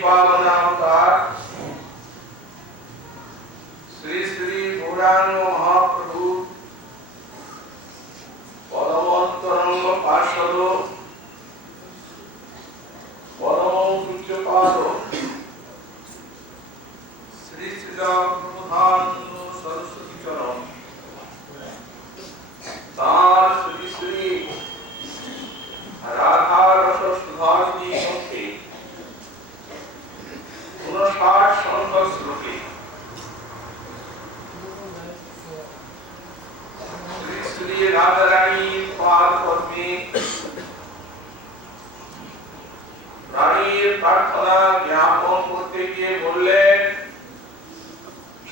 पावनावतार श्री श्री गौरांग महाप्रभु परमोत्तरंग पार्षद परम पूज्यपाद श्री श्री प्रधानंद सरस्वती चरण तार श्री श्री राधा रस सुधारिणी मुखे 59 संवत्सर श्लोके श्री श्री राधा रानी पाद पद्मे रानीर प्रार्थना ज्ञापन करते गিয়ে বললেন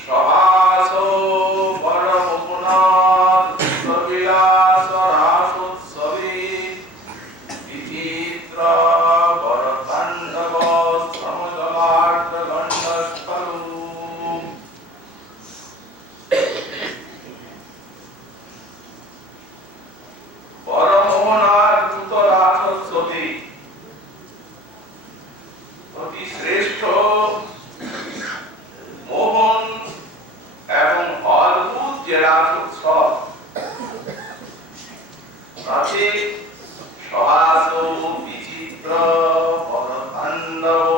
সহাসো পরমপুনাথ সবিলাস রাসোৎসবে বিচিত্র বরতাণ্ডব সমজলার্ধ গণ্ডস্থলু পরমপুনাথ দ্রুত রাসোৎসবে অতি শ্রেষ্ঠ মোহন এবং অদ্ভুত যে রাসোৎসব তাতে সহাস বিচিত্র বরতাণ্ডব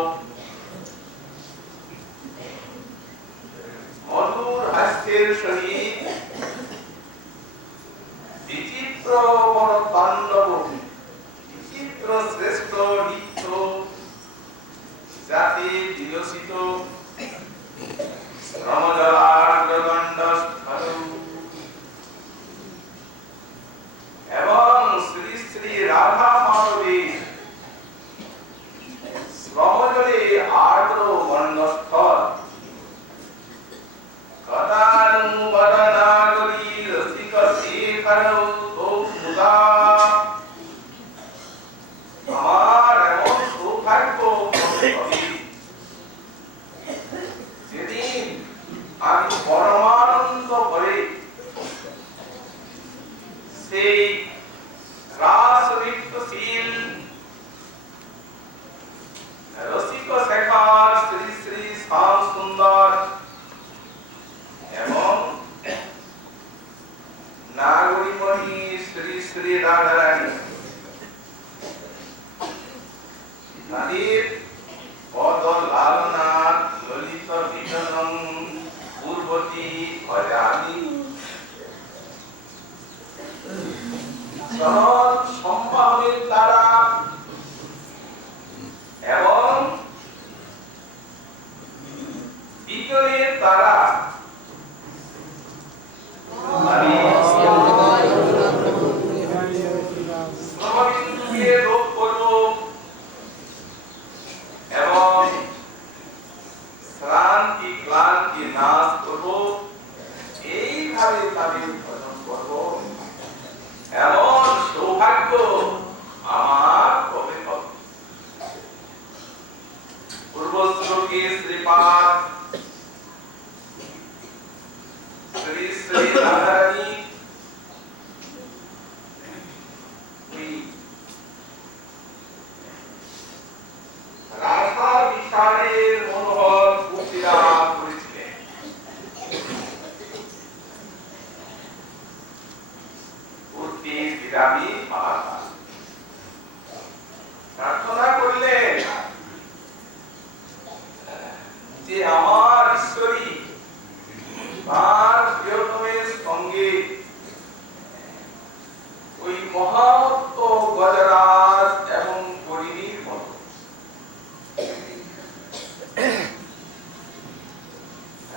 মধুর হাস্যের সহিত বিচিত্র বরতাণ্ডব বিচিত্র শ্রেষ্ঠ নৃত্য যাতে বিলসিত এবং শ্রী শ্রী রাধা মাধবীর শ্রমজলে আর্দ্র গণ্ডস্থল কদানুবদনাগরী রসিক শেখর মুদা আমার এমন সৌভাগ্য যেদিন আমি পরমানন্দ ভরে সেই রাসরিক্তশীল রসিক শেখর শ্রী শ্রী শ্যাম সুন্দর এবং নাগরিমণি শ্রী শ্রী রাধা রানী তাদের পদ লালনাথ ললিত বিজনং পূর্বতী ভজামি সহজ সম্ভাবের দ্বারা এবং বিজয়ের দ্বারা আমি শ্রমবিন্দুকে রোধ করব এবং শ্রান্তি ক্লান্তি নাশ করব এইভাবে তাদের ভজন করব এমন সৌভাগ্য আমার কবে হবে পূর্ব শ্লোকে শ্রীপাদ শ্রী শ্রী রাধারানী রাধা বিচারের মনোহর পুত্রা করেছিলেন পুত্রী বিরামী মাতা প্রার্থনা করলেন যে আমার ঈশ্বরী তার প্রিয়তমের সঙ্গে ওই মহাত্ম গজরাজ এবং পরিণীর মতো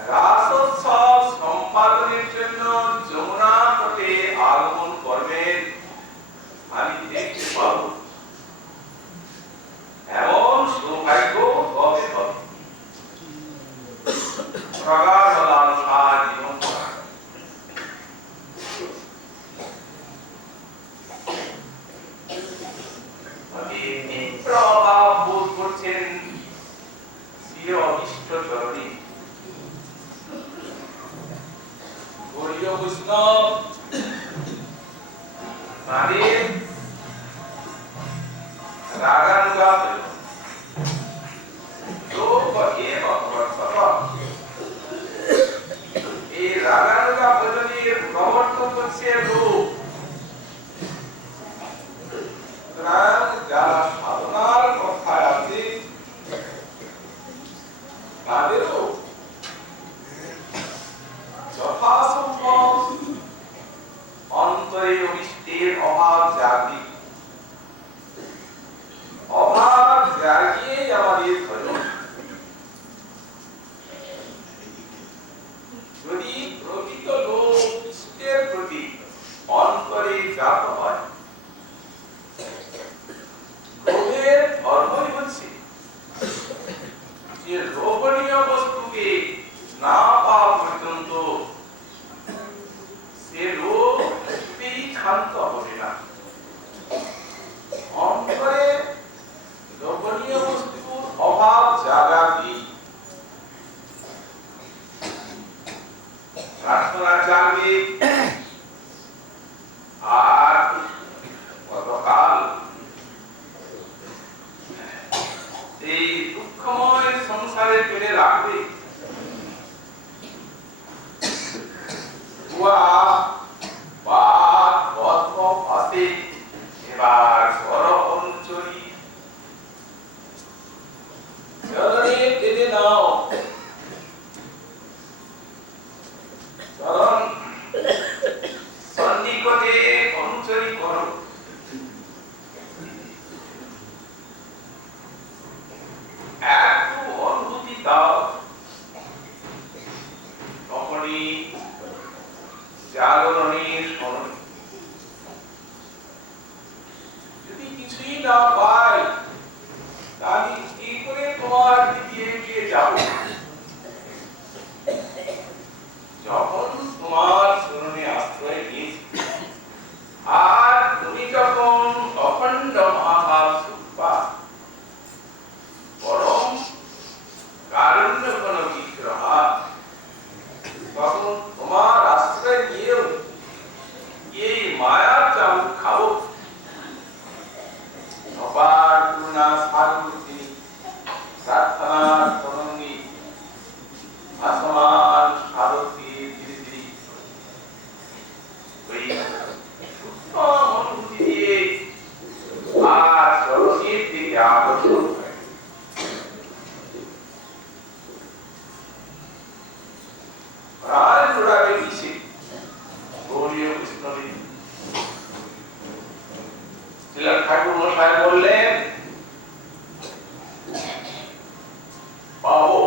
রাসোৎসব সম্পাদনের জন্য যমুনা তটে আগমন করবেন আমি দেখতে পাব এমন সৌভাগ্য কবে হবে প্রগাঢ় লালসা জীবন তীব্র অভাব বোধ করছেন শ্রী অভীষ্ট চরণী গৌরীয় বৈষ্ণব তাদের রাগানুগাত তাদেরও যথাসম্ভব অন্তরে অভিষ্টের অভাব জাগিয়ে আমাদের ধর্ম। যদি প্রকৃত লোক ইষ্টের প্রতি অন্তরে জাত হয়, লোভের ধর্মই হচ্ছে যে লোভনীয় বস্তুকে না পাওয়া পর্যন্ত সে লোভ ক্ষান্ত হবে না। অন্তরে লোভনীয় বস্তুর অভাব জাগাতে প্রার্থনা জাগবে। আর গতকাল এই দুঃখময় সংসারে ফেলে রাখবে এবার অনুচরী চরণে টেনে নাও, চরণ সন্নিকটে অনুচরী করো। একটু অনুভূতি দাও, তখনই জাগরণের স্মরণ। যদি কিছুই না পাই তাহলে কি করে তোমার দিকে এগিয়ে যাব? যখন তোমার শরণে আশ্রয় নিয়েছি আর তুমি যখন অখণ্ড মহাভাব সুখ পা, পরম কারুণ্য কোন বিগ্রহ, তখন তোমার আশ্রয় নিয়েও এই মায়ার চাবুক খাবো। অপার করুণা সাগর তিনি, প্রার্থনার তরঙ্গে ভাসমান সারথি ধীরে ধীরে ওই সূক্ষ্ম অনুভূতি দিয়ে আর চরণের দিকে আকর্ষণ হয়। প্রাণ জোড়াবে কিসে? গৌরীয় কৃষ্ণদেব শ্রীলা ঠাকুর মশাই বললেন, পাবো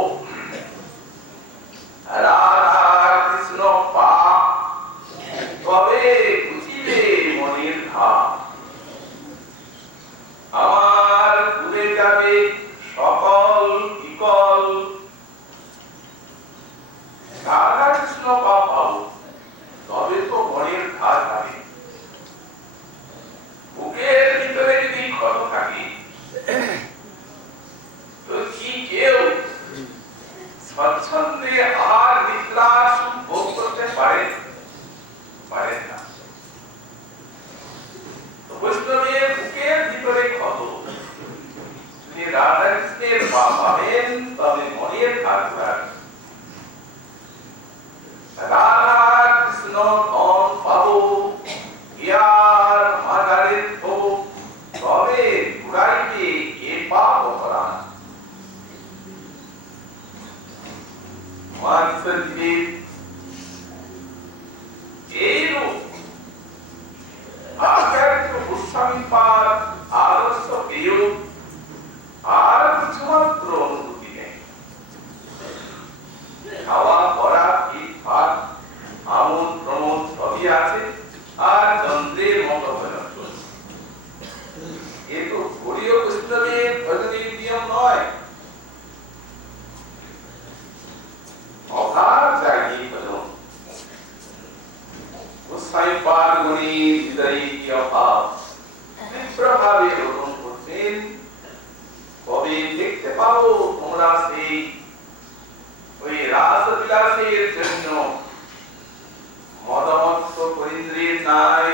রাধা কৃষ্ণ পা, তবে বুঝিবে মনের ভাব। আমার ঘুরে যাবে সকল বিকল, রাধা কৃষ্ণ পা পাবো, তবে তো মনের ভাব যাবে। বুকের ভিতরে যদি ক্ষত থাকে তো কি কেউ স্বচ্ছন্দে আর নিদ্রা সুখ ভোগ করতে পারে? পারে না। তো বৈষ্ণবের বুকের ভিতরে ক্ষত, যদি রাধা কৃষ্ণের পা পাবেন তবে মনের ভাগ ঘোরাবে। রাধা কৃষ্ণ ধন পাবো, ইয়ার মাগারের ভোগ, তবে ঘুরাইবে এ পাপ অপরাধ। এইরূপ আচার্য গোস্বামীপাদ আদর্শ পেয়েও আর কিছুমাত্র অনুভূতি নেই। খাওয়া পড়া ফিটফাট আমোদ প্রমোদ সবই আছে, আর যন্ত্রের মতো ভজন চলছে। এ তো গৌরীয় বৈষ্ণবের ভজনের নিয়ম নয়। অভাব জাগিয়ে ভজন, গোস্বামীপাদ গণের হৃদয়ে কি অভাব, তীব্রভাবে রোদন করছেন। কবে দেখতে পাবো তোমরা সেই ওই রাসবিলাসের জন্য মদমত্ত করিন্দ্রের নাই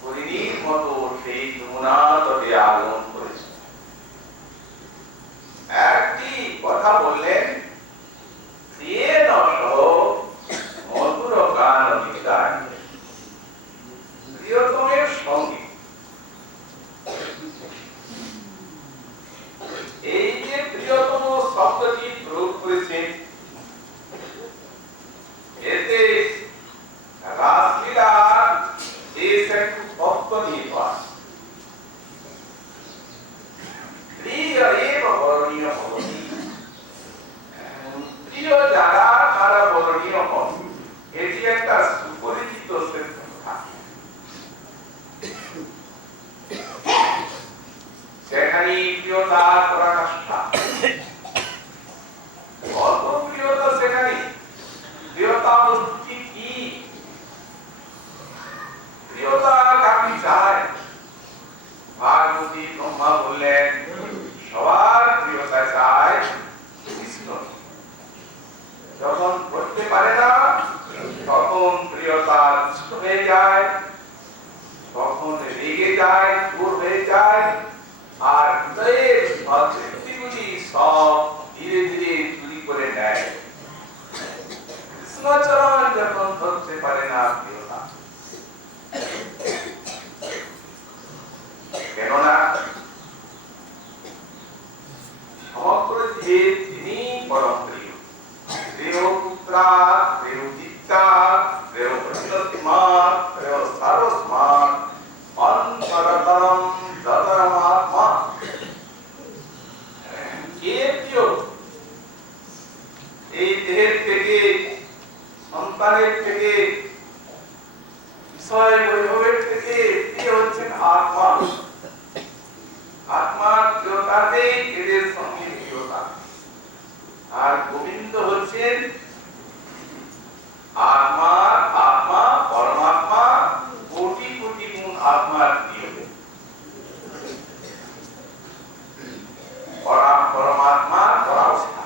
হরিণীর মতো সেই যমুনা তটে আগমন করেছে। একটি কথা বললেন, মধুর গান বিজ্ঞান প্রিয়তমের সঙ্গে। এই যে প্রিয়তম শব্দটি প্রয়োগ করেছে সন্তানের থেকে বিষয় বৈভবের থেকে প্রিয় হচ্ছেন আত্মা। আত্মার প্রিয়তাতেই এদের সঙ্গে প্রিয়তা। আর গোবিন্দ হচ্ছেন আত্মা পরমাত্মা কোটি কোটি গুণ আত্মার প্রিয়। পরমাত্মা পরাবস্থা।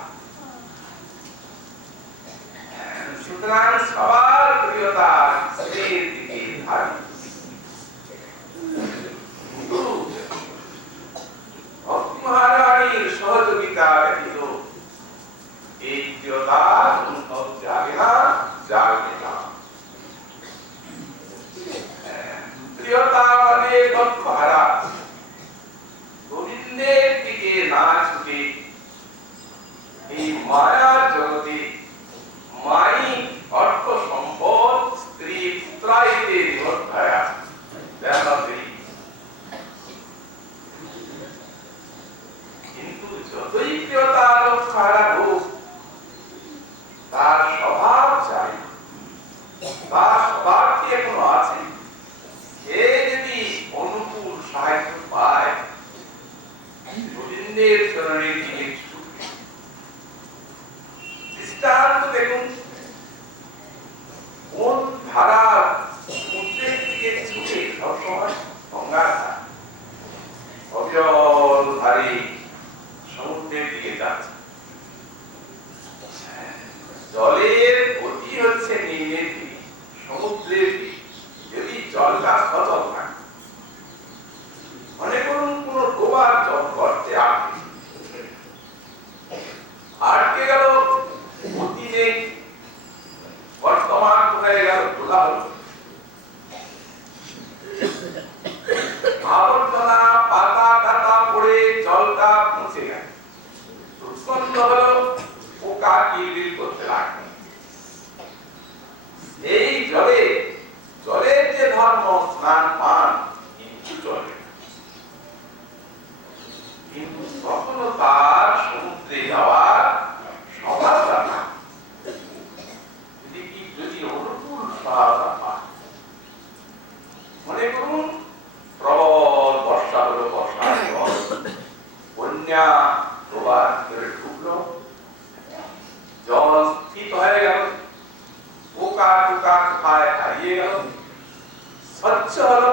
সুতরাং সবার প্রিয়তা স্ত্রীর দিকে ধাবিত। ভক্তি মহারানীর সহযোগিতা ব্যতীত এই প্রিয়তা অনুভব জাগে না। প্রিয়তা মানে লক্ষ্য হারা। গোবিন্দের দিকে না ছুটে এই মায়ার জগতে মাই অর্থ সম্পদ স্ত্রী পুত্রাইতে নিবদ্ধয়া কিন্তু যতই প্রিয়তা লক্ষ্য হারা হোক, তার স্বভাব চাই, তার স্বভাব কি এখনো আছে। সে যদি অনুকূল সাহায্য পায়, গোবিন্দের চরণের দিকে ছুটবে। দৃষ্টান্ত দেখুন, কোন ধারা সমুদ্রের দিকে ছুটে সবসময় গঙ্গার ধারা অবিরল ধারে সমুদ্রের দিকে যাচ্ছে। জলের গতি হচ্ছে নিম্নের দিকে, সমুদ্রের দিকে। যদি জলটা সচল থাকে, মনে করুন কোন ডোবার জল গর্তে আটকে গেল, গতি নেই, বর্তমান কোথায় গেল, তোলা হল। আবর্জনা পাতা টাতা পড়ে জলটা মুছে গেল, দুষ্কন্ধ হলো, পোকা কিলবিল করতে লাগলো। এই জলের যে ধর্ম, স্নান পান কিছু চলে, কিন্তু কখনো তার সমুদ্রে যাওয়ার স্বভাবটা না। যদি অনুকূল স্বভাবটা পায়, মনে করুন প্রবল বর্ষা হলো, বর্ষার জল বন্যা প্রবাহ করে ঢুকলো, জল স্থিত হয়ে গেল, পোকা টোকা কোথায় হারিয়ে গেল, স্বচ্ছ হলো,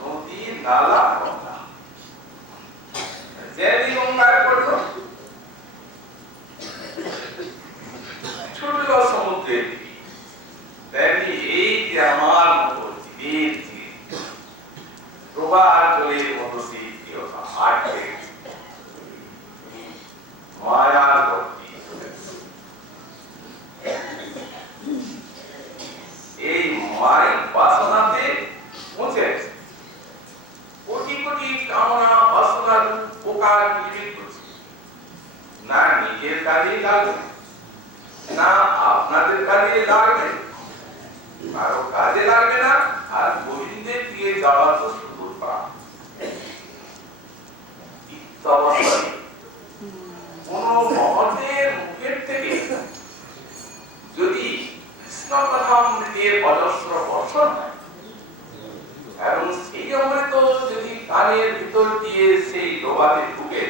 নদী নালা গঙ্গা। যেদি গঙ্গায় পড়লো, ছুটলো সমুদ্রের দিকে। তেমনি এই যে আমার মতো জীবের যে প্রবাহ জলের মতো সেই প্রিয়তা আটকে গেছে, মায়ার ভক্তি। এই মায়ের বাসনাতে পৌঁছে গেছে। কোটি কোটি কামনা বাসনার পোকা কিলবিল করছে। না নিজের কাজে লাগবে, না আপনাদের কাজে লাগবে, কারো কাজে লাগবে না। আর গোবিন্দের দিকে যাওয়া তো শুধু প্রাণ। কোন মহতের মুখের থেকে যদি কৃষ্ণ কথামৃতের অজস্র বর্ষণ হয়, এবং সেই অমৃত যদি কানের ভিতর দিয়ে সেই ডোবাতে ঢুকে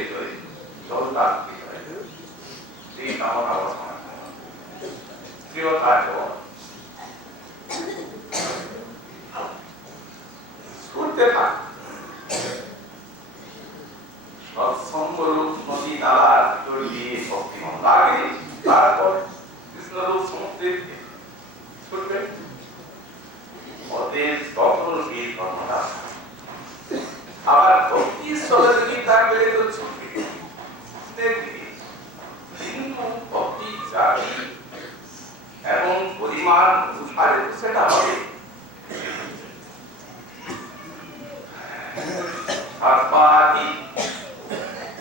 জলটা সেই কামনা বাসনা প্রিয়তা জল ছুটতে থাকে। সৎসঙ্গরূপ নদী নালার ভিতর দিয়ে ভক্তিমন লাগে, তারপর কৃষ্ণরূপ সমুদ্রে ছুটবে। ওদের তখন এই কর্মটা আবার ভক্তি সহযোগিতা পেলে তো ছুটবে। কিন্তু ভক্তি জাতি এবং পরিমাণ অনুসারে সেটা হবে।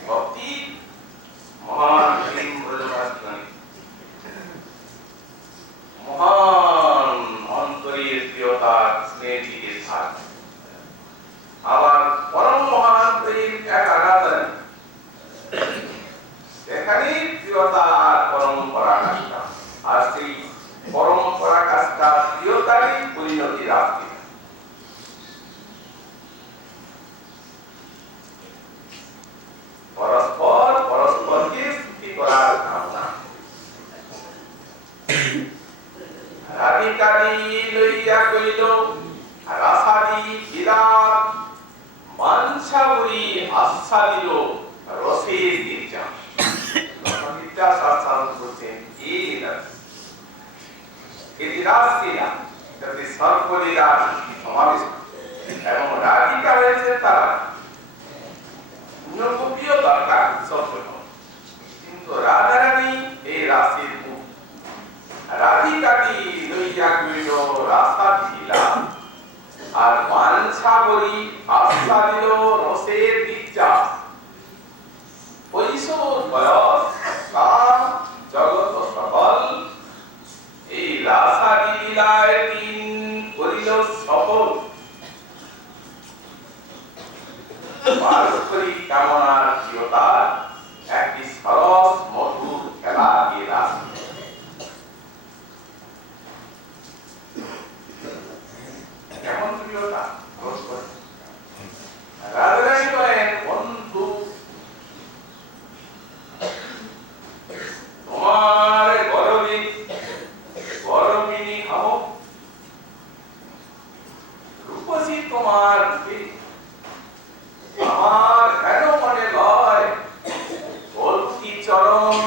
ভক্তি মহান মহান অন্তরের প্রিয়তার স্নেহ দিকে থাকে। আবার পরম মহান প্রেম এক আঘাত রসের নির্যাস নির্যাস আস্থান করছেন এই রাস এই রাসলীলা যাতে সর্বলীলা সমাবেশ এবং রাধিকা হয়েছে তারা গুণকপিও দরকার সর্বন কিন্তু রাধারানী এই রাসের মুখ রাধিকাটি লইয়া গইল রাস্তা ঢিলা আর বাঞ্ছা করি আস্থা দিল রসের নির্যাস কৈশোর বয়স কাম জগৎ সকল এই রাসা লীলায় দিন করিল সফল পারস্পরিক কামনার প্রিয়তার একটি সরস মধুর খেলা এই রাস কেমন প্রিয়তা রাধারানী বলেন বন্ধু তোমার গরবিনী হাও রূপসী তোমার আমার হেন মনে লয় বলতি চরণ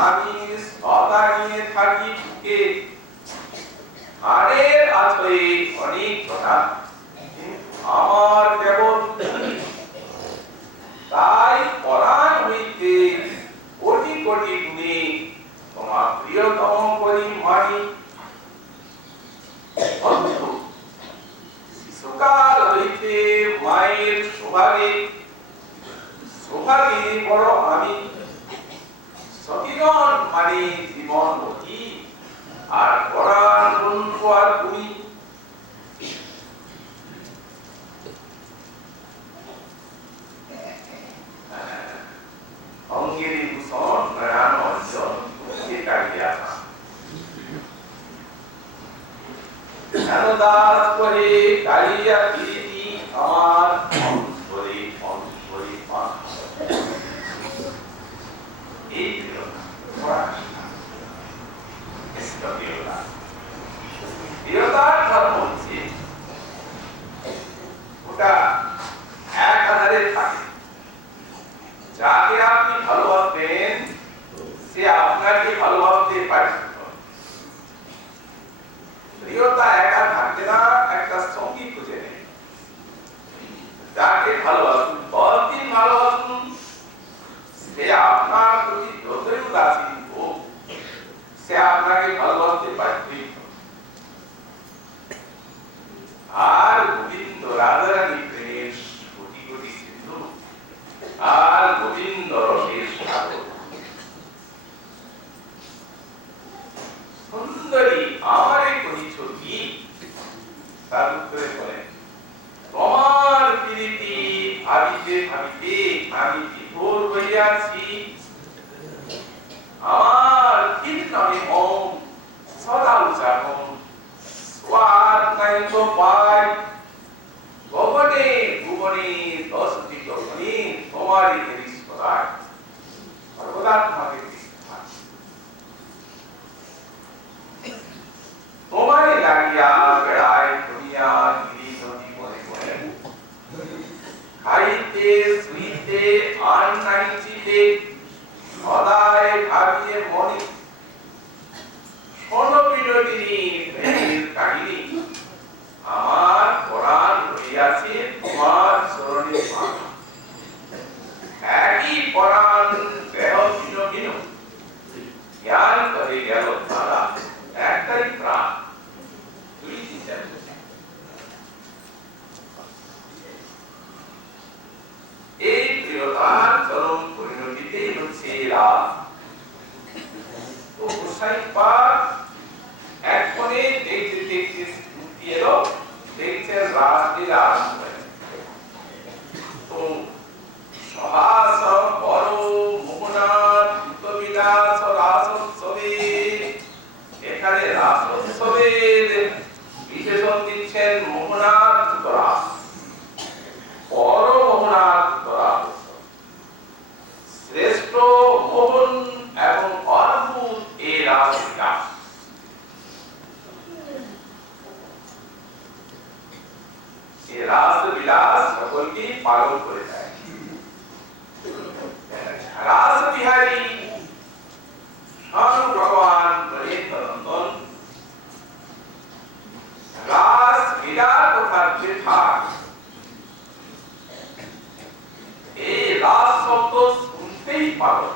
আমি সদা নিয়ে থাকি বুকে আরে আছে অনেক কথা আমার কেবল তাই পরাণ হইতে কোটি কোটি গুণে তোমার প্রিয়তম করি মানি শিশুকাল হইতে মায়ের সোভাগে বড় আমি সতীগণ মানে জীবন বটি আর পরাণ বন্ধু আর তুমি অঙ্গের ভূষণ নয়ন অর্জন কাটিয়া দাস করে কালিয়া প্রীতি আমার অন্তরে অন্তরে এই প্রিয়তার ধর্ম হচ্ছে ওটা এক আধারে থাকে যাকে আপনি ভালোবাসবেন সে আপনাকে ভালোবাসতে পারে প্রিয়তা একা থাকে না একটা সঙ্গী খুঁজে নেয় যাকে ভালোবাসুন বহুদিন ভালোবাসুন সে আপনার প্রতি যতই উদাসীন হোক সে আপনাকে ভালোবাসতে পারবে আর গোবিন্দ রাধারানী প্রেমের কোটি কোটি সিন্ধু আর গোবিন্দ রসের সাগর সুন্দরী আমারে কহিছ কি তার উত্তরে বলেন তোমার প্রীতি ভাবিতে ভাবিতে আমি বিভোর হইয়াছি আমার কীর্তনে ওম সদা উচ্চারণ স্বাদ নাই তো পাই ভবনে ভুবনে দশটি গগনে তোমারই দেবী সদায় সর্বদা তোমাকে তোমারে লাগিয়া বেড়ায় দুনিয়া গিরি নদী বনে বনে খাইতে শুইতে আর নাই চিতে সদায় ভাবিয়ে মনে শোনো বিনোদিনী প্রেমের কাহিনী আমার পরাণ হইয়াছে তোমার চরণে একই পরাণ দেহ ভিন্ন ভিন্ন জ্ঞান করে গেল তারা একটাই প্রাণ দুই চিন্তা এই প্রিয়তার চরম পরিণতিতে হচ্ছে রাত তো গোসাই পাক এক কোণে দেখতে দেখতে স্মৃতি এলো দেখছেন রাসলীলা আরম্ভ হয়েছে তো সহাস বড় মোহনা দ্রুতবিলাস রাসোৎসবে এখানে রাসোৎসবের বিশেষণ দিচ্ছেন মোহনা দ্রুতরাস বড় মোহনা দ্রুতরাস শ্রেষ্ঠ মোহন এবং অদ্ভুত এই রাসলীলা এই রাসবিলাস সকলকে পাগল করে দেয় পালন।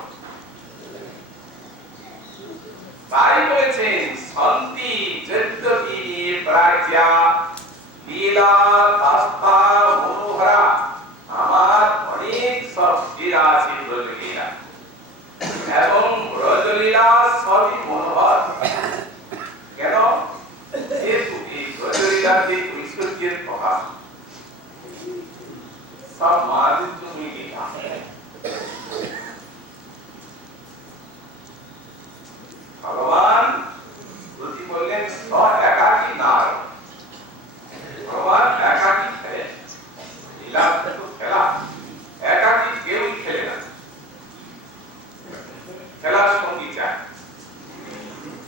তাই বলেছেন শান্তি যদ্যপি প্রাজ্ঞা লীলা আস্থা মনোহরা, আমার অনেক সব লীলা আছে ব্রজলীলা, এবং ব্রজলীলা সবই মনোহর। কেন? যেহেতু এই ব্রজলীলাতে ঐশ্বর্যের প্রকাশ, সব মাদের জন্যই লীলা। ভগবান যদি বললেন একাকী না, ভগবান একাকী খেলে, লীলা তো খেলা, একাকী কেউই খেলে না, খেলার সঙ্গী চায়।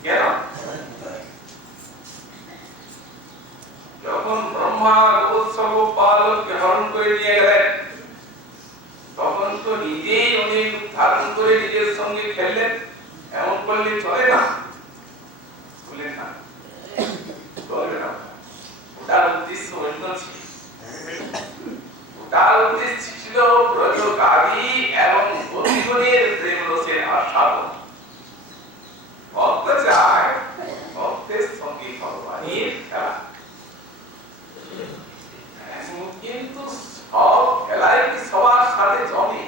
কেন? যখন ব্রহ্মা উৎসব পালককে হরণ করে নিয়ে গেলেন, তখন তো নিজেই অনেক ধারণ করে নিজের সঙ্গে খেললেন। এমন করলে চলে না, বললেন না, চলবে না। ওটার উদ্দেশ্য অন্য ছিল, ওটার উদ্দেশ্য ছিল ব্রজকারী এবং গোপীগণের প্রেম রসের আস্বাদন। ভক্ত চায় ভক্তের সঙ্গে ভগবানের খেলা, কিন্তু সব খেলাই কি সবার সাথে জমে?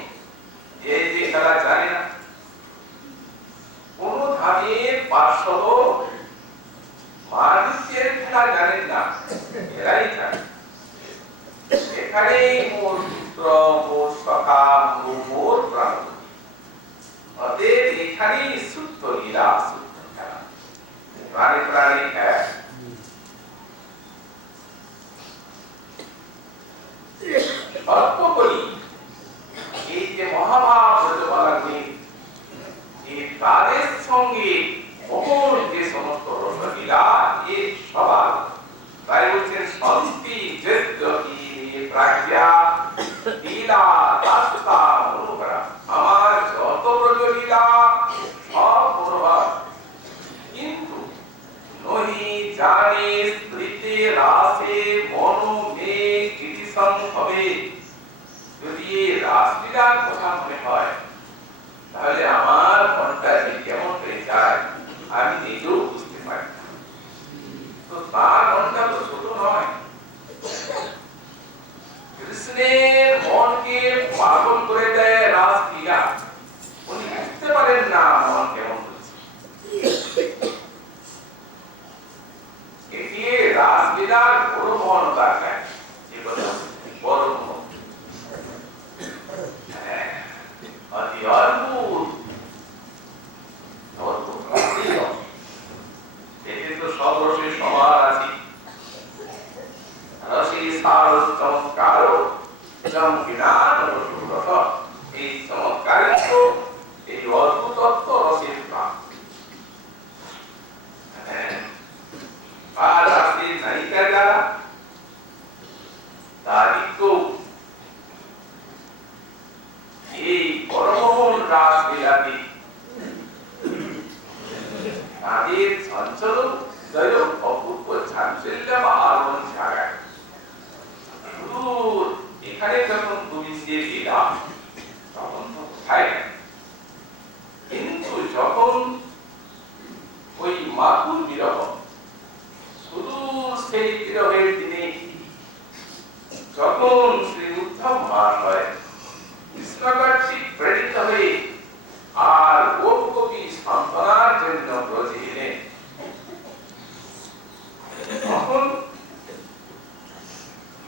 যে যে খেলা জানে না, কোন ধামের পার্শ্বদ মানুষের খেলা জানেন না, এরাই জানে। এখানেই মোর পুত্র, মোর সখা, মোর প্রাণ, অতএব এখানেই শুদ্ধ লীলা, শুদ্ধ খেলা, প্রাণে প্রাণে এক। অল্প করি এই যে মহাভাব ব্রজবালাগুলি, তাদের সঙ্গে অপর যে সমস্ত রসলীলা, এ সবার, তাই বলছেন শান্তি যদ্যপি প্রাজ্ঞা লীলা আস্থা মনোহরা, আমার যত ব্রজলীলা সব মনোহর, কিন্তু নহি জানে স্মৃতে রাসে মনো মে কীর্তিসং হবে। যদি রাসলীলার কথা মনে হয়, তাহলে আমার মনটা যে কেমন হয়ে যায় আমি নিজেও বুঝতে পারি না। তো তার মনটা তো ছোট নয়, কৃষ্ণের মনকে পাগল করে দেয় রাসলীলা, উনি বুঝতে পারেন না মন কেমন হচ্ছে। এটি রাসলীলার বড় মহানতা, যে কথা বড় মন, অতি অদ্ভুত, এতে তো সব রসের সমার আছে। রসে সার চমৎকার চমকিনার রস, এই চমৎকারিত্ব, এই অদ্ভুতত্ব রসের প্রাণ। আর রাসের নায়িকা যারা, তারিখও এই পরমোহন রাসলীলাতে তাদের চঞ্চল হৃদয় অপূর্ব চাঞ্চল্য বা আলোড়ন জাগায়। শুধু এখানে যখন গোবিন্দের লীলা, তখন তো কোথায়, কিন্তু যখন ওই মাতুর বিরহ, শুধু সেই বিরহের দিনে যখন শ্রী উদ্ধব মহাশয় কৃষ্ণকার্তিক প্রেরিত হয়ে আর গোপী সান্ত্বনার জন্য ব্রজে এলেন, তখন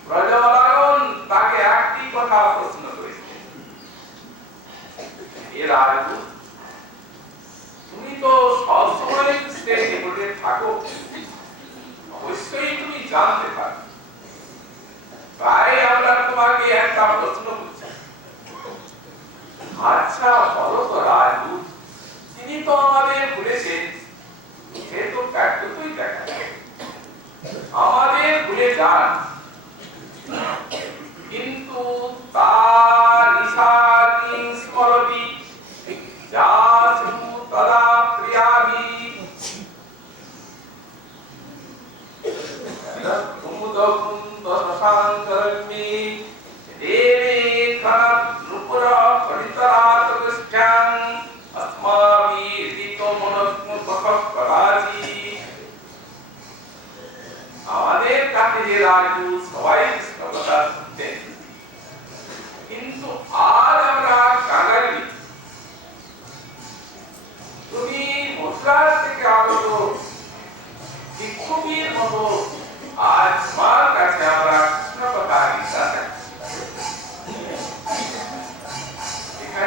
ব্রজবালাগণ তাকে একটি কথা প্রশ্ন করেছিলেন, এর আগে তুমি তো সবসময় কৃষ্ণের নিকটে থাকো, অবশ্যই তুমি জানতে পারো, তাই আমরা তোমাকে একটা প্রশ্ন করছি। আচ্ছা বলো তো রাজদূত, তিনি তো আমাদের বলেছেন, সে তো প্র্যাকটিক্যালি দেখা যায়, আমাদের ভুলে যান, কিন্তু তার নিশাকিং স্মরতি যাসু তদা প্রিয়াভি কুমুদকুন্দ শশাঙ্করণ্যে দেবে খানাত নুপুরা পরিতরাত গষ্ঠা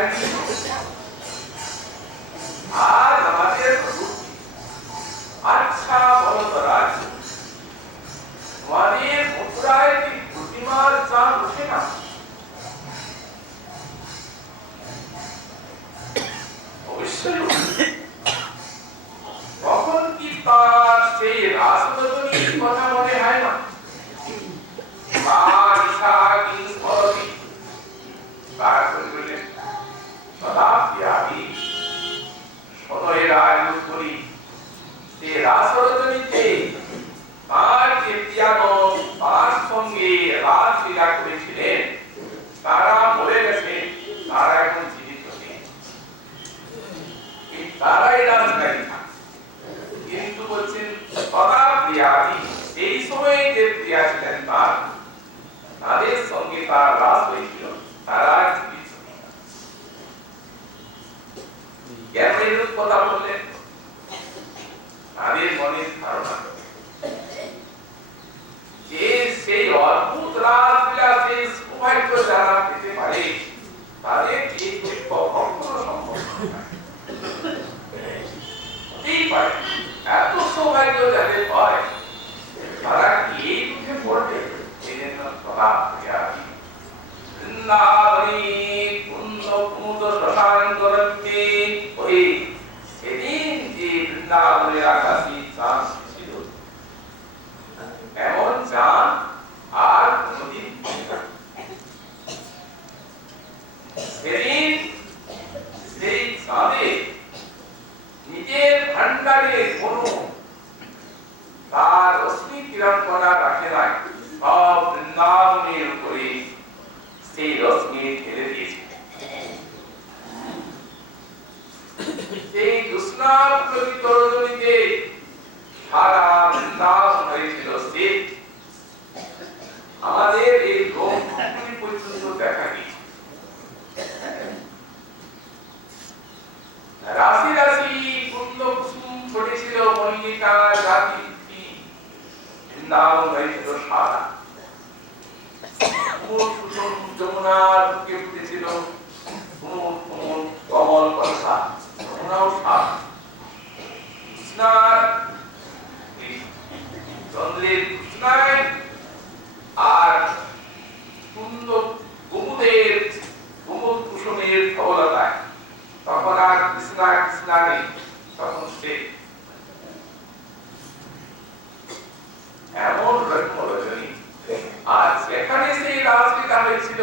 যায়নি। আর আমাদের আচ্ছা বলো তো রাজ, তোমাদের মথুরায় কি প্রতিমার চাঁদ ওঠে না? অবশ্যই। তখন কি তার সেই রাসরজনীর কথা মনে হয় না? তারা মরে গেছে, তারা এখন জীবিত নেই, তারাই রাজধানী। কিন্তু বলছেন সদা প্রিয়াদি, এই সময়ে যে প্রিয়া ছিলেন তার, তাদের সঙ্গে তার রাস হয়েছিল, তারা জীবিত নেই। কেন এরূপ কথা বললেন? তাদের মনের ধারণা যে সেই অদ্ভুত রাসবিলাসের সৌভাগ্য যারা পেতে পারে, তাদের এই কখনো সম্ভব নয়। এত সৌভাগ্য যাদের হয়, তারা কি এই দুঃখে পড়বে? সেদিন যে বৃন্দাবনের আকাশে চাঁদ ছিল, এমন চাঁদ আর কোনদিন সেদিন সেই চাঁদে নিজের ভান্ডারে কোনো তার রশ্মি কিরণ করা রাখে নাই, সব বৃন্দাবনের উপরে সেই রশ্মি ঢেলে দিয়েছে। সেই জ্যোৎস্না পুলকিত রজনীতে সারা বৃন্দাবন হয়েছিল শীত। আমাদের এই লোক পর্যন্ত দেখা গিয়েছে। রাশি রাশি কুন্দ কুসুম ছড়েছিল মল্লিকা জাতি, বৃন্দাবন হয়েছিল সাদা। যমুনার বুকে ফুটেছিল কমল কথা, যমুনাও সাদা। কৃষ্ণার চন্দ্রের কৃষ্ণায় আর কুন্দ কুমুদের কুমুদ কুসুমের ধবলতায় তখন আর কৃষ্ণা কৃষ্ণা নেই, তখন সে এমন রজনী। আর সেখানে সেই রাজলীলা হয়েছিল,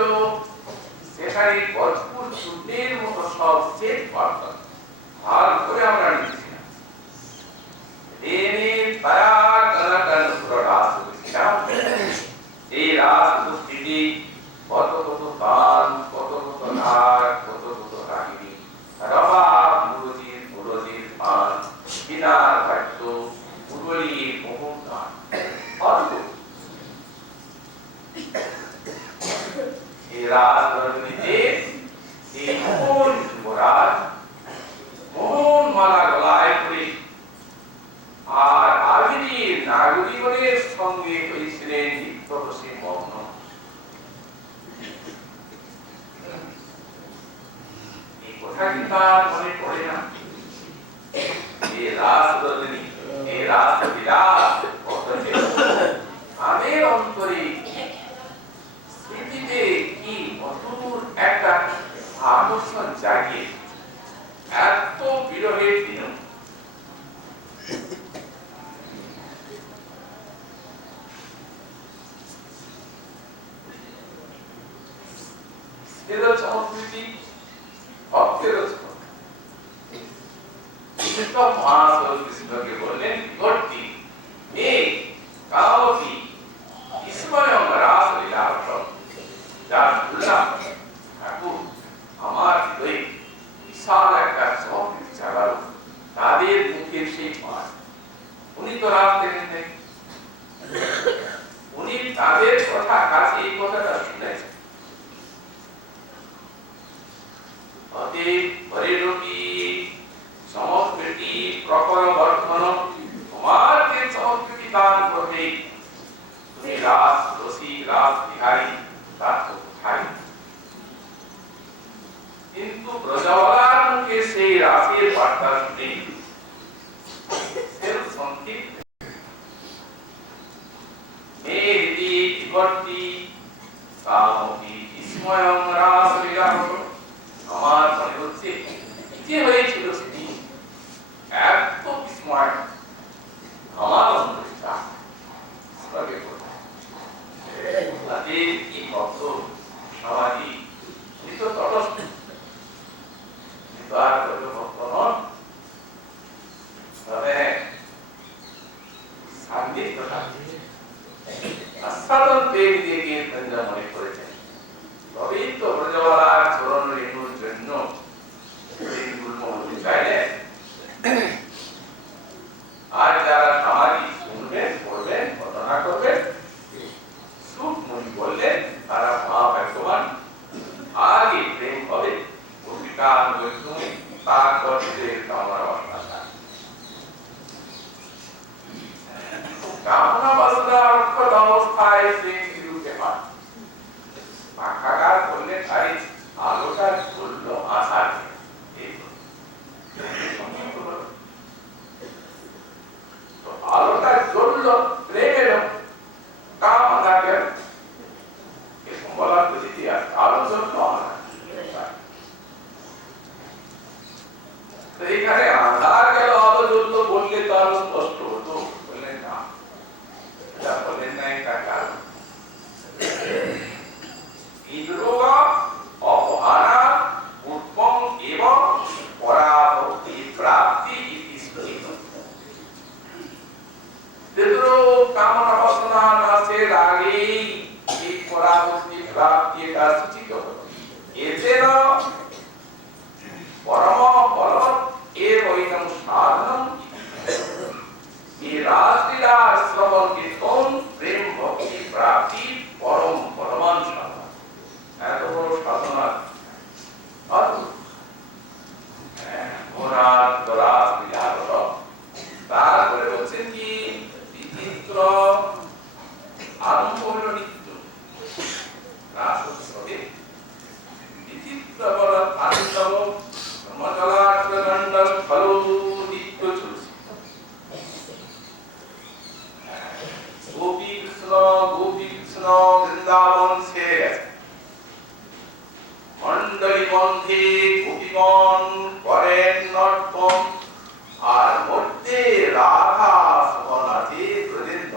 সেখানে ভরপুর সূর্যের মতো সব শেষ পারতাম ভাগ করে আমরা নিয়েছিলাম। এই রাস উপস্থিতি কত কত গান, কত কত নাচ, কত কত কাহিনী, রবাব মুরজির মুরজির পান, বিনার বাদ্য, মুরলির মোহন গান, এই রাস রজনীতে এই মোহন যুবরাজ মোহন মালা গলায় করে আর আবিনীর নাগরীগণের সঙ্গে হয়েছিলেন নিত্য রসে মগ্ন। এই কথা কি তার মনে পড়ে না? এই রাস রজনী, এই রাস বিলাস আমাদের অন্তরে স্মৃতিতে কি মধুর একটা আকর্ষণ জাগিয়ে, এত বিরহের দিন সংস্কৃতি কৃষ্ণকে বললেন বিভক্তি এই কামতি স্ময়ং রাসলীলা যার তুলনা ঠাকুর আমার হৃদয়ে বিশাল একটা সংস্কৃতি জাগালো, তাদের মুখের সেই পাঠ। উনি তো রাত দেখেন নাই, উনি তাদের কথা কাছে এই কথাটা শুনেছেন। সংস্কৃতি প্রকর বর্ধন, তোমার যে সংস্কৃতি দান করবে, তুমি রাস রসি রাস বিহারী, তার তো কোথায়। কিন্তু ব্রজওয়ালার মুখে সেই রাসের বার্তা শুনে সেও সংক্ষিপ্ত মেহেদি বিভর্তি কামতি বিস্ময়ং রাসলীলা। আমার মনে হচ্ছে যে হয়েছিল সেটি এত বিস্ময় আমার অন্তরটা স্বর্গে পড়ে। তাদের কি ভক্ত সমাধি তো তটস্থ আর ভক্ত নন, তবে সান্নিধ্য আস্বাদন পেয়ে দিয়ে মনে করেছেন তবেই তো ব্রজওয়ালার চরণ রেণুর জন্য চাইলেন। আর যারা সমাধি শুনবেন পড়বেন ঘটনা করবেন সুখ মনি বললেন তারা মহাভাগ্যবান, আগে প্রেম হবে তারপর কামনা বাসনা কামনা বাসনা অক্ষত অবস্থায় প্রেম বিরুদ্ধে পান। পাখাগার বললেন আরে আলোটা জ্বললো আশা আলোটা জ্বললো প্রেম এলো কামনা গেল এরকম বলার বুঝি আলো জ্বললো এখানে আধার গেল আলো জ্বললো বললে তো আরো স্পষ্ট হতো। বললেন না, এটা বললেন না, এটা কারণ অপহারা উৎপম এবং পরাভক্তি প্রাপ্তি ইতি সূচিত। কামনা বাসনা নাশের আগেই এই পরাভক্তি প্রাপ্তি এটা সূচিত হলো। এতে পরম বল এর ওইরকম সাধন এই রাসলীলা শ্রবণ কীর্তন প্রেম ভক্তি প্রাপ্তি পরম পরমান সাধন। এত বড় সাধনা তারপরে বলছেন কি বিচিত্র আরম্ভ হল নিত্য রাস উৎসবে বিচিত্র বল আনন্দব মজলাট্টমণ্ডল ফলো নিত্য চলছে। গোপী কৃষ্ণ বৃন্দাবন ছেড়ে গেছে, মন্ডলী বন্ধে গোপীগণ করেন নর্তন, আর মধ্যে রাধা সবনাথে ব্রজেন্দ্র।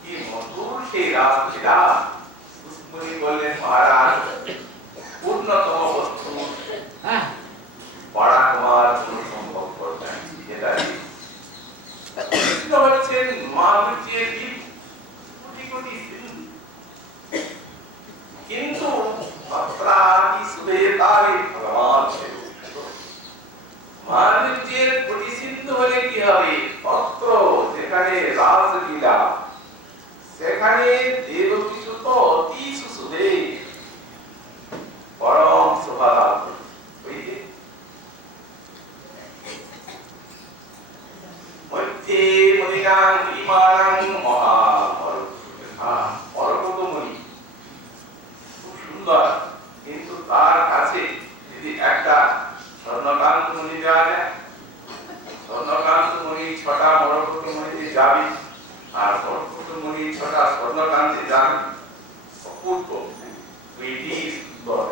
কি মধুর সেই রাসলীলা। মুনি বললেন মহারাজ পূর্ণতম বস্তু পড়া কুমার সম্ভব করবেন, যেটা হচ্ছেন মাধুর্যের কোটি কোটি সিন্ধু, কিন্তু মাত্রাদি সুরে তারে ভগবান মাধুর্যের কোটি সিন্ধু হলে কি হবে? পত্র যেখানে রাসলীলা সেখানে দেবকী সুত অতি সুসুদে পরম শোভা লাভ হইতে মধ্যে মনিনাং ইমানাং মহাপরমুনি খুব সুন্দর, কিন্তু তার কাছে যদি একটা স্বর্ণকান্ত মুনি দেওয়া যায়, স্বর্ণকান্ত মুনি 6টা মরকত মুনিতে যাবি আর মরকত মুনি 6টা স্বর্ণকান্তে যাবি, অপূর্ব বিধি সুন্দর।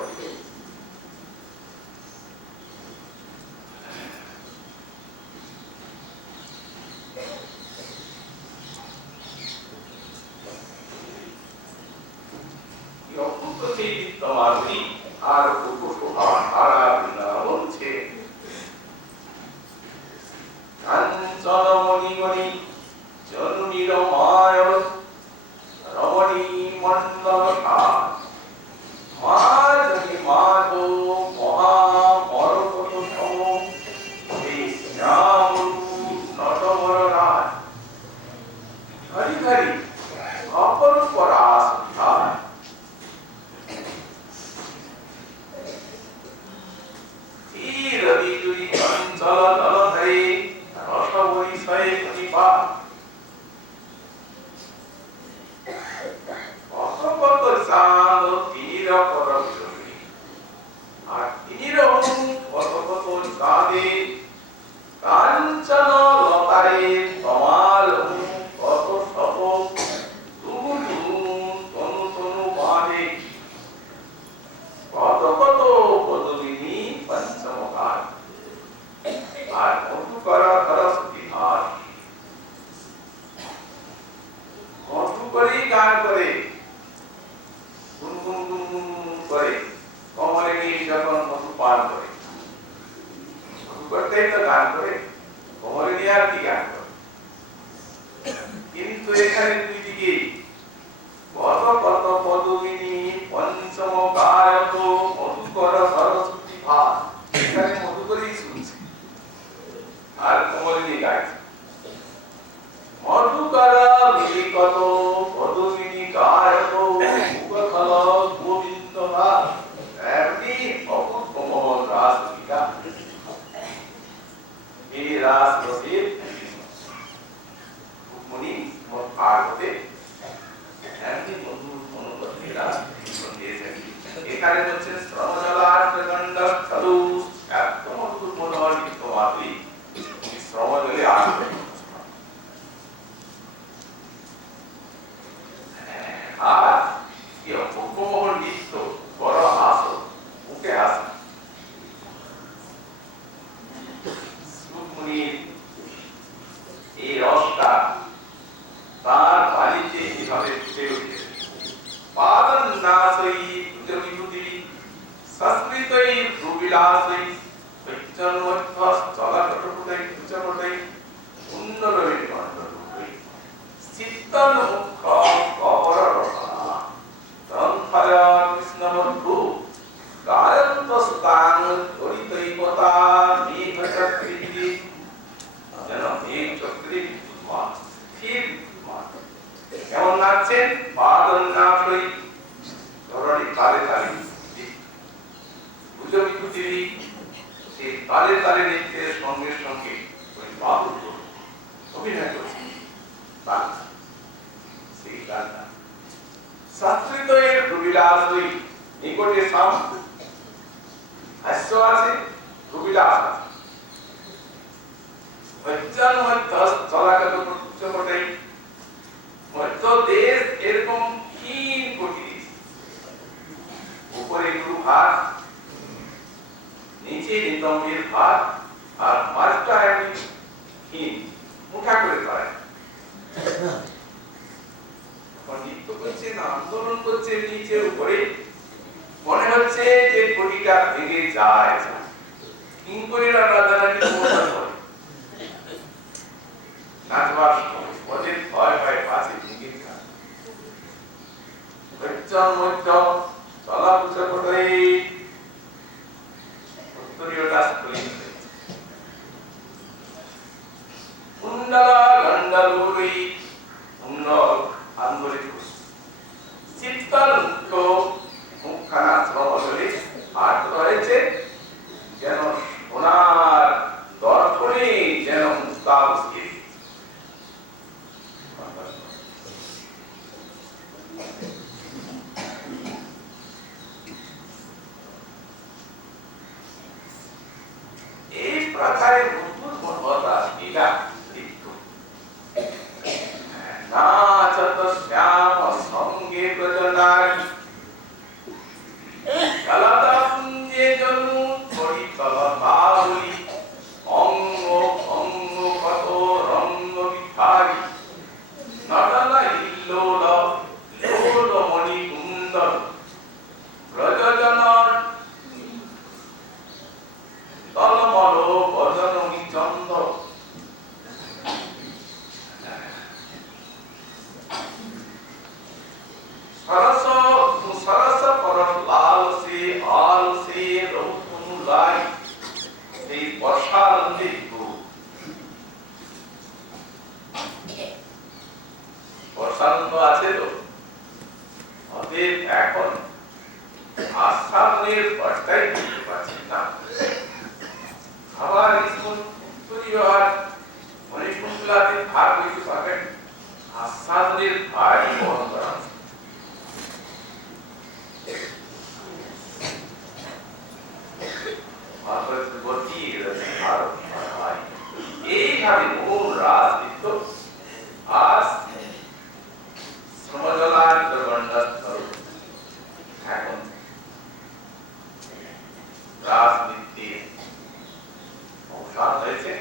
আর বলছে মণি জন্মির মায় রমণী মন্ডল মাধবী মাধব মহামরকত নটবর রাজ ঘরি ঘরি অপরূপ রাস করে কমলিনী যখন মধু পান করে, মধু করতেই তো গান করে, কমলিনী আর কি গান করে? কিন্তু এখানে দুই দিকে কত কত পদমিনী পঞ্চম গায়ক মধুকর সরস্বতী ভাব, এখানে মধুকরই শুনছে আর কমলিনী গাইছে। মধুকর মিলিকত পদমিনী গায়ক মুখথল গোবিন্দ ভাব, এমনি অপূর্ব মোহন রাসলীলা। এই রাসরসের রুক্মিণী ভাগবতে এমনি মধুর মনোরথী রাস দিয়েছেন। এখানে হচ্ছে শ্রমজলার্ধগণ্ডক খলু, এত মধুর মনোহর গীত মাতৃ শ্রমজলে আসবে। আর কি অপূর্ব মোহন গীত, বড় হাসো, মুখে হাসো। রুক্মিণীর এই রসটা তার বালিতে কিভাবে ফুটে উঠেছে। পাদন নাসই বিভূতি সংস্কৃতই রুবিলাসই বৈচন্মধ্য চলাকটকুটাই কুচকুটাই উন্নরই মণ্ডলকুটাই চিত্তন মুখ কবর রসনা তন্ফল কৃষ্ণবন্ধু গায়ন্ত স্থান ধরিতৈবতা মেঘচক্রী, যেন মেঘ চক্রী স্থির কেমন লাগছেন। পাদন নাসই ধরণী তালে তালে গুজব বিভূতি, সেই তালে তালে নৃত্যের সঙ্গে সঙ্গে ওই বাবু অভিনয় করছে সেই গানটা। সংস্কৃত এর রুবিলাস ওই নিকটে সাম হাস্য আছে, রুবিলাস আছে। বচ্চন মধ্য চলাকাল উচ্চকোটাই মধ্য দেশ এরকম ক্ষীণ কোটি, উপরে গুরু ভাত, নিচে নিতম্বের ভাত, আর মাঝটা এমনি ক্ষীণ মুখা করে পায়। নৃত্য করছেন, আন্দোলন করছেন নিচের উপরে, মনে হচ্ছে যে কোটিটা ভেঙে যায়। কিঙ্করীরা রাধারানী করে নাচবার সময় ওদের ভয় ভয় পাশে ভেঙে যায়। বচ্চন মধ্য চলা পুজো করে উত্তরীয়টা স্ফুলিত কুণ্ডলা গণ্ডলুরি উন্নক আন্দোলিত চিত্তল মুখ্য মুখখানা শ্রমজলে আট রয়েছে যেন সোনার দর্পণে, যেন মুস্তাব এই প্রকারে মধুর মনোহরতা লীলা নাচত শ্যাম সঙ্গে ব্রজনারী কলতা পুঞ্জে জনু পরিতল বাউলি অঙ্গ ভঙ্গ কত রঙ্গ বিহারী নটল হিল্লোল লোল মণি কুন্দর ব্রজজনর তলমল বদনমি চন্দ সরস সরস পরশ লাল সে আল সে রৌথনু লাই, সেই বর্ষানন্দে বর্ষানন্দ আছে তো অতএব এখন আস্থানের পর্দায় বুঝতে পারছেন না। আবার উত্তরীয় মণিকুণ্ডলাতে ভাগ হইতে পারবেন, আস্থানের ভারী বহন করা। এইভাবে মূল রাজনীত আজ শ্রমজলার এখন রাজনীতির অবসান হয়েছে।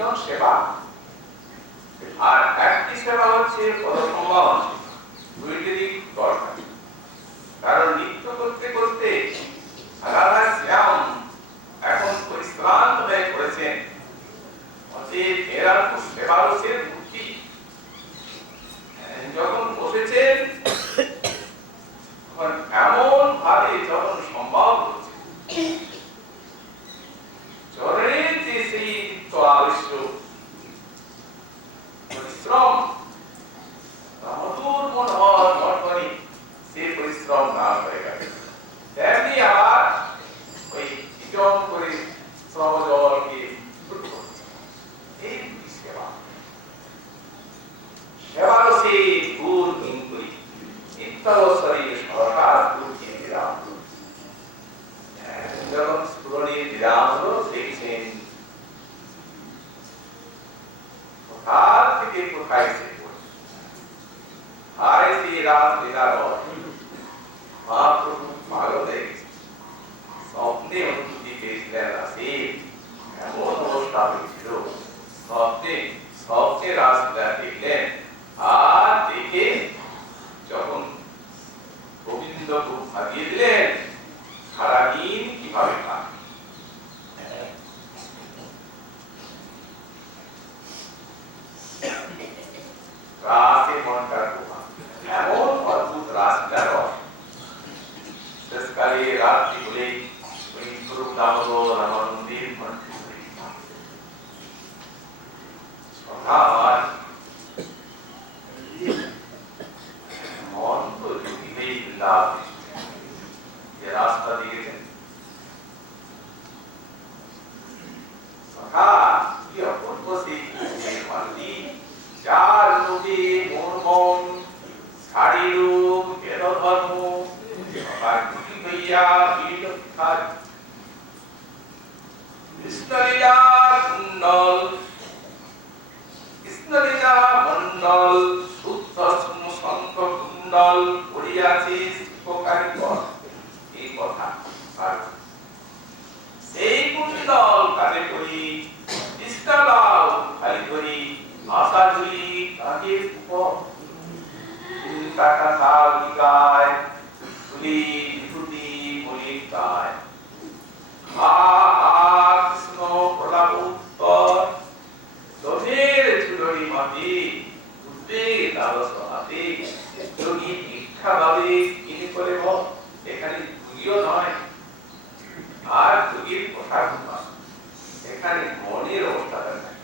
একজন সেবা, আর একটি সেবা হচ্ছে পদসম্মান। দুইটিরই দরকার, কারণ নৃত্য করতে করতে রাধা শ্যাম এখন পরিশ্রান্ত হয়ে পড়েছেন। অতএব এরা খুব সেবারসের মূর্তি। যখন বসেছেন তখন এমন ভাবে যখন সম্ভব হচ্ছে চরণের যে সেই নিত্য আবশ্য পরিশ্রম মধুর মনোহর নর্তনী, সে পরিশ্রম না হয়ে গেছে। তেমনি আবার ওই নিজন করে শ্রমজলকে এই সেবা, সেবারসে গুণ ইঙ্গুরি নিত্যবসরে সরকার দুঃখে বিরাম। যখন স্ফুরণের বিরাম হলো, দেখছেন কোথা থেকে কোথায় সে হায় শ্রী রাম লীলার মহাপ্রভু পাগল হয়ে গেছে। স্বপ্নে অনুভূতি পেয়েছিলেন রাশি, এমন অবস্থা হয়েছিল। স্বপ্নে রাসলীলা দেখলেন, আর দেখে যখন গোবিন্দ খুব ভাবিয়ে দিলেন সারাদিন কিভাবে থাকে। রাসে মনটার গোপা, এমন অদ্ভুত রাসলীলা রস। শেষকালে রাত্রি হলে ওই স্বরূপ দামোদর রামানন্দের মন্ত্রী আমার মন তো যোগী হয়ে লাভ। যে রাস্তা দিয়েছেন সখা, কি অপূর্ব সেই মালতি, যার লোকে মোর মন ছাড়ি রূপ বেদ ধর্ম সবার যোগী হইয়া বিলক্ষার কৃষ্ণলীলা কুণ্ডল, কৃষ্ণলীলা মণ্ডল শুদ্ধ সন্ত কুণ্ডল করিয়াছে শিল্পকারী পথ। এই কথা সেই কুণ্ডল কাজে করি কৃষ্ণলাল খালি করি আশা ধরি তাকে উপর টাকা থাল গায় তুলি বিভূতি মলিক গায়। কৃষ্ণ প্রলাপ উত্তর লোভের চুলরি মাটি উদ্বেগ দ্বাদশ হাতে যোগী দীক্ষা ভাবে কিনে করে বল। এখানে যোগীও নয়, আর যোগীর কথা নয়, এখানে মনের অবস্থাটা নাই।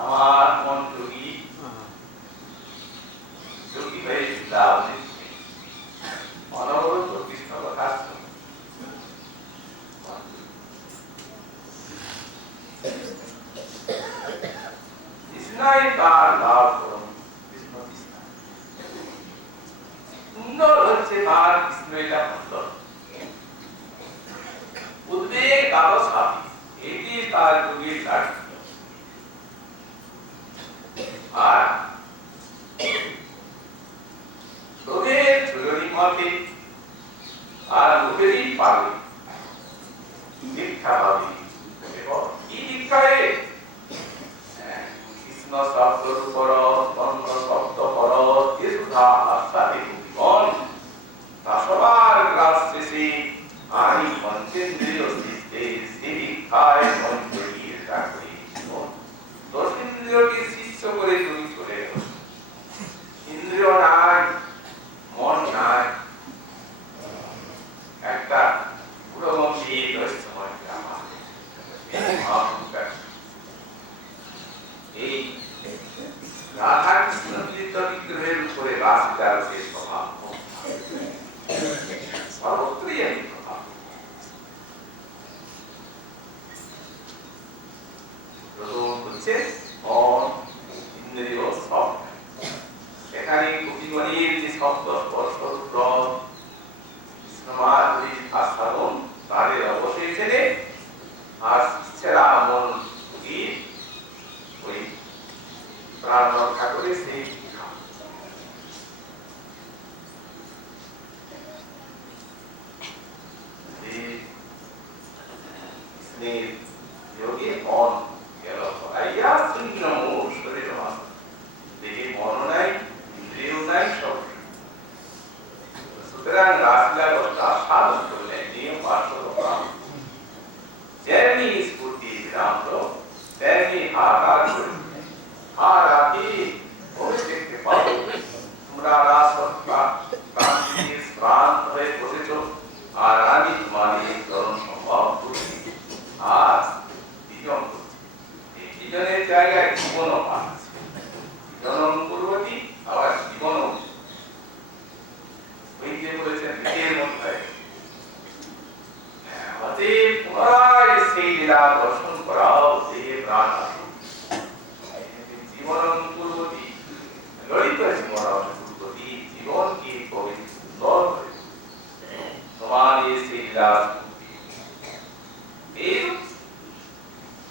আমার মন যোগী, যোগী হয়ে লাভ নেই। অনবরত কৃষ্ণ কথা কৃষ্ণায় তার লাভ করুন। কৃষ্ণ কৃষ্ণ সুন্দর হচ্ছে তার কৃষ্ণ, এটা সুন্দর উদ্বেগ দ্বাদশ হাতি, এটি তার যোগীর লাঠি। আর লোভের ঝুলরি মতে আর লোভেরই পাবে দীক্ষা ভাবি। কি দীক্ষায় কৃষ্ণ শব্দ উপর তন্ন শব্দ পর যে সুধা আস্বাদে জীবন তা সবার গ্রাস শেষে আই পঞ্চেন্দ্রিয় সৃষ্টে সেই দীক্ষায় পঞ্চীর চাকরি। দর্শেন্দ্রিয়কে শিষ্য করে তুমি চলে গেল। ইন্দ্রিয় নাই, মন নাই, একটা পুরোগম্ভীর রহস্যময় গ্রামা। এই রাধা কৃষ্ণ মিলিত বিগ্রহের উপরে রাসলীলার যে স্বভাব সর্বত্রই একই প্রভাব। প্রথম হচ্ছে মন, ইন্দ্রিয়, শব্দ। এখানে কবিগণের যে শব্দ স্পর্শ রূপ কৃষ্ণমাধুরীর আস্বাদন তাদের অবশ্যই ছেড়ে আর ছেড়া মন গীত ওই প্রাণ রক্ষা করে সেই কৃষ্ণের যোগে মন নামলো তেমনি হাহাকার করে আর আগে ওই দেখতে পাবো তোমরা শ্রান্ত হয়ে বসেছ আর আমি তোমাদের চরণ সম্ভব করছি আর বিজন এই বিজনের জায়গায় জীবনও পাচ্ছে জনম পূর্বটি আবার জীবনও ওই যে বলেছেন নিজের মধ্যে অতএব পুনরায় সেই লীলা দর্শন করাও যে প্রাণ জীবন পূর্বটি ললিত জীবন পূর্বটি জীবনকে কবি সুন্দর করে তোমাদের সেই লীলা এই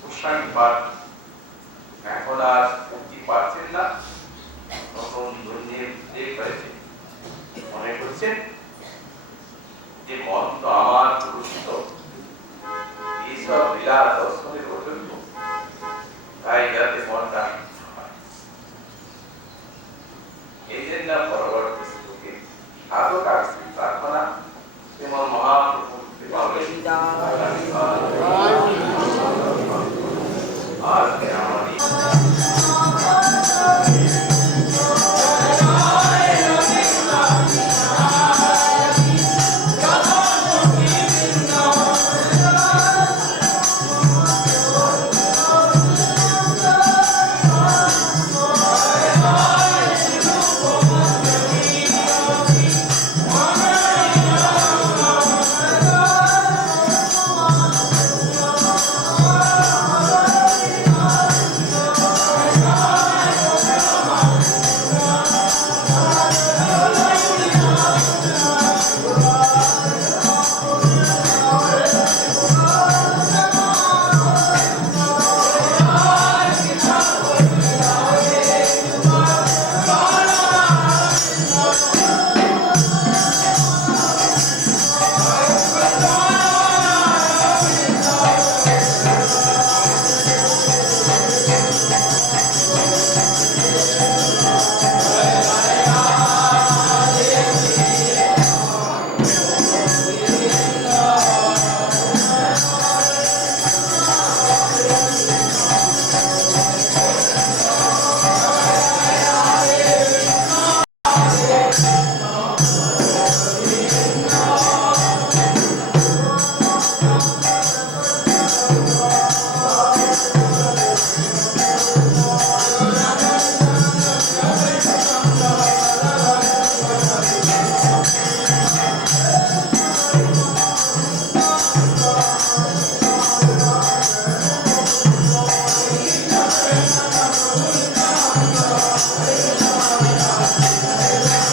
উৎসাহী পাঠ এখন আর মুক্তি পাচ্ছেন না তখন দৈন্যের উদ্বেগ হয়েছে মনে করছেন যে মন তো আমার পুরুষিত এইসব লীলা দর্শনের অযোগ্য তাই যাতে মনটা এই জন্য পরবর্তী শ্লোকে সাধক আর প্রার্থনা যেমন মহাপ্রভু আর